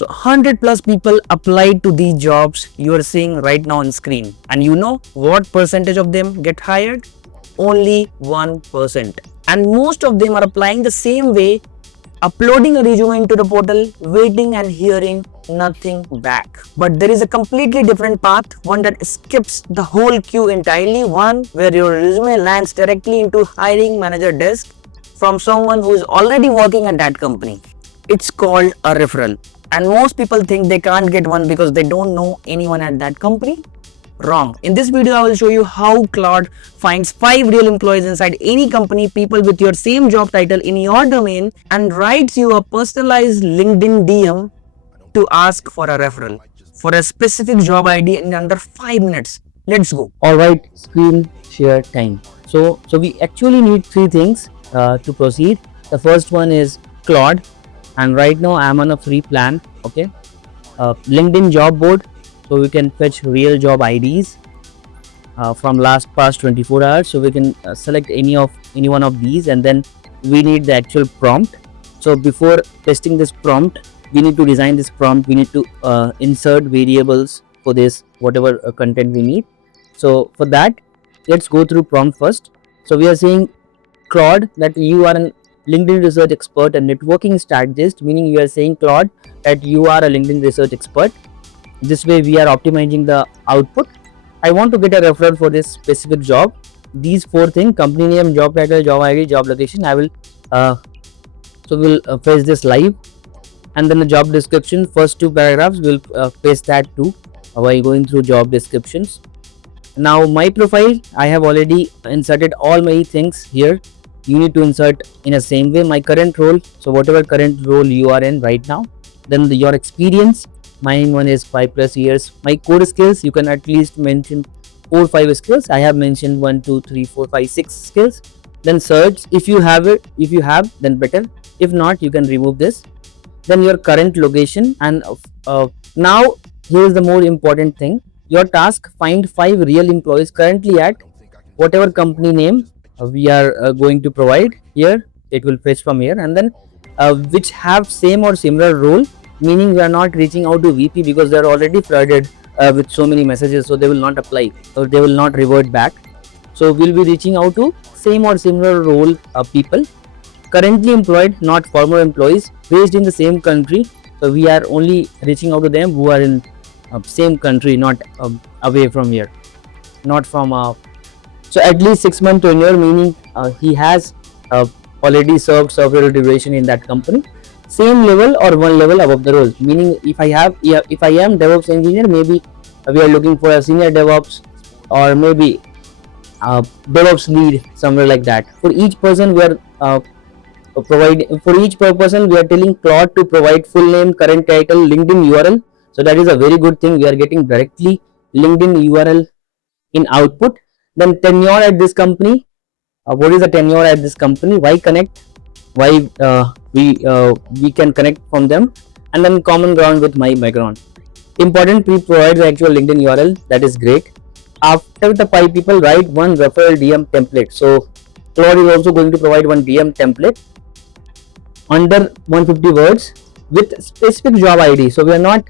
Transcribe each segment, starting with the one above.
So 100 plus people applied to these jobs you are seeing right now on screen. And you know what percentage of them get hired? Only 1%. And most of them are applying the same way, uploading a resume into the portal, waiting and hearing nothing back. But there is a completely different path, one that skips the whole queue entirely, one where your resume lands directly into hiring manager desk from someone who is already working at that company. It's called a referral. And most people think they can't get one because they don't know anyone at that company. Wrong. In this video, I will show you how Claude finds 5 real employees inside any company, people with your same job title in your domain, and writes you a personalized LinkedIn DM to ask for a referral for a specific job ID in under 5 minutes. Let's go. Alright, screen share time. So we actually need 3 things to proceed. The first one is Claude, and right now I am on a free plan. Okay, LinkedIn job board, so we can fetch real job IDs from past 24 hours. So we can select any one of these, and then we need the actual prompt. So before testing this prompt, we need to design this prompt. We need to insert variables for this, whatever content we need. So for that, let's go through prompt first. So we are saying, Claude, that you are an LinkedIn research expert and networking strategist, meaning you are saying, Claude, that you are a LinkedIn research expert. This way we are optimizing the output. I want to get a referral for this specific job. These 4 things: company name, job title, job ID, job location. I will we'll fetch this live, and then the job description, first 2 paragraphs, we'll paste that too by going through job descriptions. Now my profile, I have already inserted all my things here. You need to insert in a same way. My current role, so whatever current role you are in right now, then your experience. Mine one is 5+ years. My core skills, you can at least mention 4 or 5 skills. I have mentioned 1 2 3 4 5 6 skills. Then search, if you have it, if you have, then better. If not, you can remove this. Then your current location, and now here is the more important thing. Your task: find 5 real employees currently at whatever company name we are going to provide here. It will fetch from here, and then which have same or similar role, meaning we are not reaching out to VP because they are already flooded with so many messages, so they will not apply or they will not revert back. So we'll be reaching out to same or similar role people currently employed, not former employees, based in the same country. So we are only reaching out to them who are in same country, not away from here, not from so at least 6 month tenure, meaning he has already served several duration in that company. Same level or 1 level above the role, meaning if I am DevOps engineer, maybe we are looking for a senior DevOps, or maybe DevOps lead, somewhere like that. For each person we are person we are telling Claude to provide full name, current title, LinkedIn URL. So that is a very good thing. We are getting directly LinkedIn URL in output. Then tenure at this company. What is the tenure at this company? Why connect? Why we can connect from them? And then common ground with my background. Important, we provide the actual LinkedIn URL. That is great. After the 5 people, write 1 referral DM template. So Claude is also going to provide 1 DM template under 150 words with specific job ID. So we are not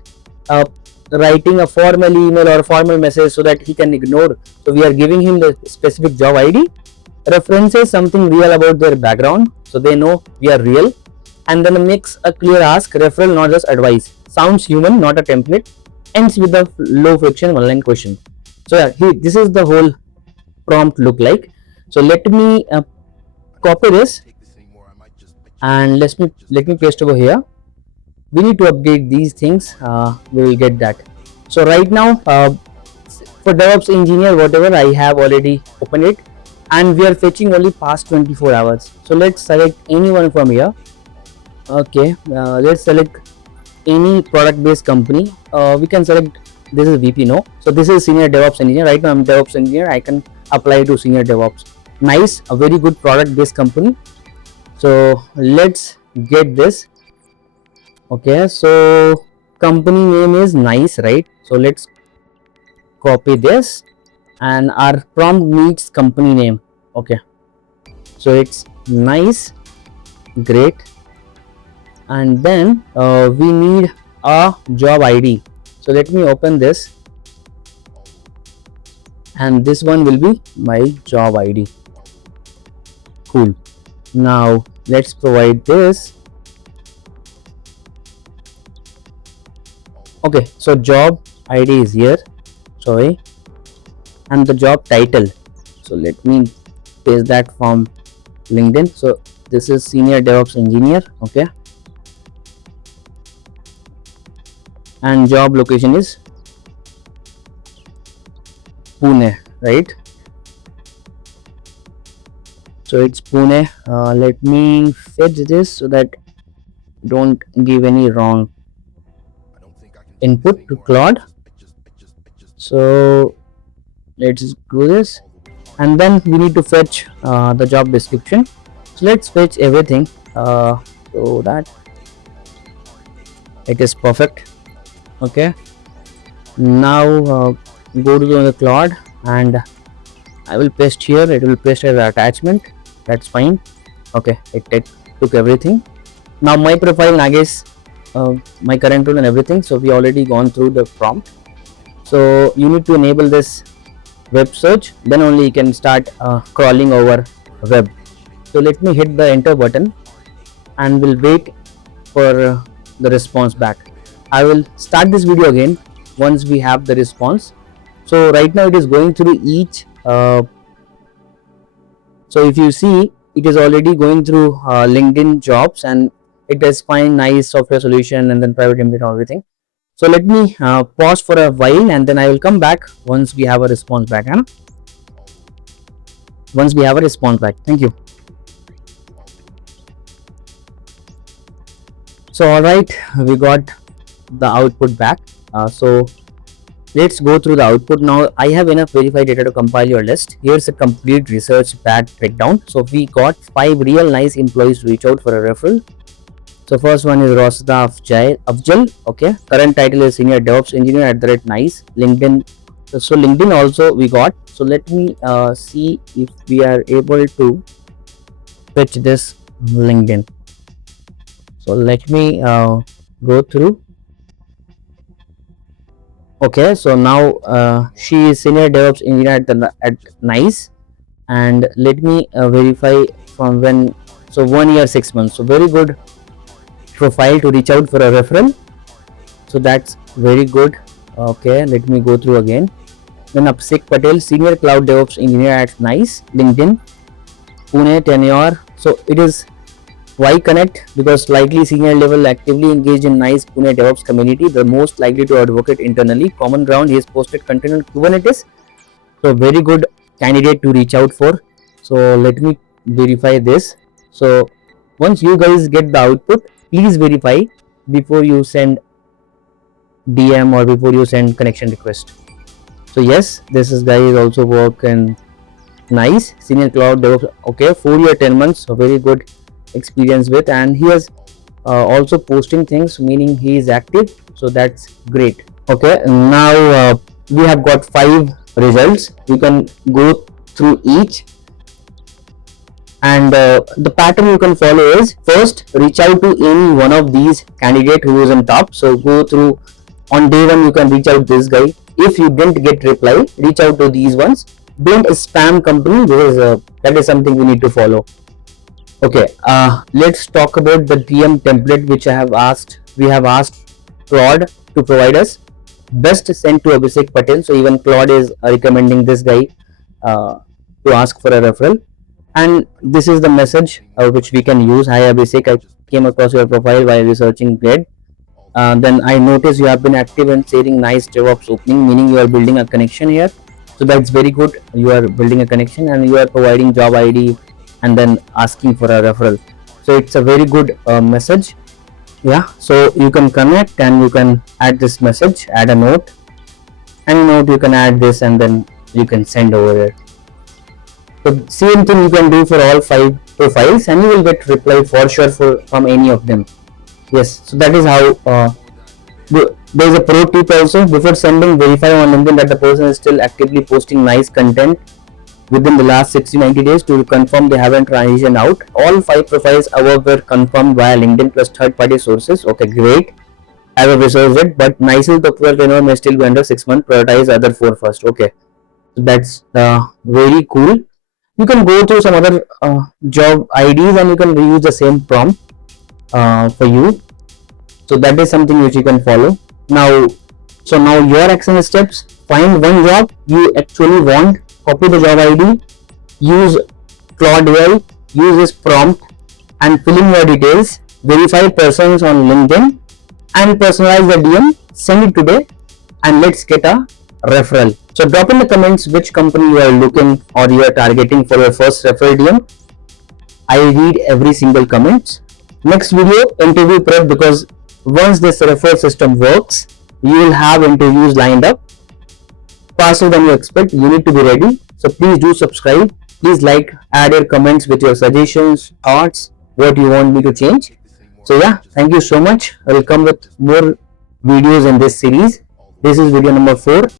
writing a formal email or a formal message so that he can ignore. So we are giving him the specific job ID. References, something real about their background, so they know we are real. And then makes a clear ask, referral, not just advice. Sounds human, not a template. Ends with a low friction 1-line question. So yeah, this is the whole prompt look like. So let me copy this, and let me paste over here. We need to update these things. We will get that. So right now for DevOps engineer, whatever, I have already opened it, and we are fetching only past 24 hours. So let's select anyone from here. Okay, let's select any product based company. We can select, this is VP, no, so this is senior DevOps engineer. Right now I'm DevOps engineer, I can apply to senior DevOps. Nice, a very good product based company. So let's get this. Okay, so company name is Nice, right? So let's copy this, and our prompt needs company name. Okay, so it's Nice, great. And then we need a job ID. So let me open this, and this one will be my job ID. Cool. Now let's provide this. Okay, so job ID is here, sorry, and the job title. So let me paste that from LinkedIn. So this is senior DevOps engineer, okay, and job location is Pune, right? So it's Pune. Let me fetch this so that don't give any wrong input to Claude. So let's do this, and then we need to fetch the job description. So let's fetch everything so that it is perfect. Okay, now go to the Claude, and I will paste here. It will paste as an attachment. That's fine. Okay, it took everything. Now my profile, Nagesh, my current role and everything. So we already gone through the prompt. So you need to enable this web search, then only you can start crawling over web. So let me hit the enter button, and we'll wait for the response back. I will start this video again once we have the response. So right now it is going through each. So if you see, it is already going through LinkedIn jobs, and it is fine, nice software solution, and then private limited and everything. So let me pause for a while, and then I will come back once we have a response back. Huh? Once we have a response back. Thank you. So alright, we got the output back. So let's go through the output. Now I have enough verified data to compile your list. Here's a complete research path breakdown. So we got 5 real nice employees to reach out for a referral. So first one is Rosda Afjal. Okay, current title is senior DevOps engineer at the rate nice. LinkedIn. So LinkedIn also we got. So let me see if we are able to fetch this LinkedIn. So let me go through. Okay, so now she is senior DevOps engineer at nice, and let me verify from when. So 1 year 6 months. So very good profile to reach out for a referral. So that's very good. Okay, let me go through again. Then Abhishek Patel, senior cloud DevOps engineer at nice. LinkedIn, Pune, tenure. So it is why connect, because slightly senior level, actively engaged in nice Pune DevOps community, the most likely to advocate internally. Common ground, he has posted content on Kubernetes. So very good candidate to reach out for. So let me verify this. So once you guys get the output, please verify before you send DM or before you send connection request. So yes, this is guy is also work and nice senior cloud DevOps. Okay, 4 year 10 months. So very good experience with, and he is also posting things, meaning he is active. So that's great. Okay, now we have got 5 results. You can go through each, and the pattern you can follow is, first reach out to any one of these candidate who is on top. So go through on day 1, you can reach out this guy. If you didn't get reply, reach out to these ones. Don't spam company, because that is something we need to follow. Okay, let's talk about the DM template which I have asked. We have asked Claude to provide us. Best sent to Abhishek Patel. So even Claude is recommending this guy to ask for a referral. And this is the message which we can use. Hi Abhishek, I came across your profile while researching Blade. Then I noticed you have been active and sharing nice DevOps opening, meaning you are building a connection here. So that's very good. You are building a connection and you are providing job ID and then asking for a referral. So it's a very good message. Yeah, so you can connect and you can add this message, add a note, any note you can add this, and then you can send over here. So same thing you can do for all 5 profiles, and you will get reply for sure from any of them. Yes, so that is how. There is a pro tip also. Before sending, verify on LinkedIn that the person is still actively posting nice content within the last 60-90 days to confirm they haven't transitioned out. All 5 profiles above were confirmed via LinkedIn plus third-party sources. Okay, great. as a resource yet, but nicely software tenure may still be under 6 months. Prioritize other 4 first. Okay, so that's very cool. You can go through some other job IDs and you can reuse the same prompt for you. So that is something which you can follow. Now, so now your action steps: find one job you actually want, copy the job ID, use Claude AI, use this prompt and fill in your details, verify persons on LinkedIn and personalize the DM, send it today and let's get a referral. So drop in the comments which company you are looking or you are targeting for your first referral DM. I read every single comment. Next video, interview prep, because once this referral system works, you will have interviews lined up faster than you expect. You need to be ready. So please do subscribe. Please like, add your comments with your suggestions, thoughts, what you want me to change. So yeah, thank you so much. I will come with more videos in this series. This is video number 4.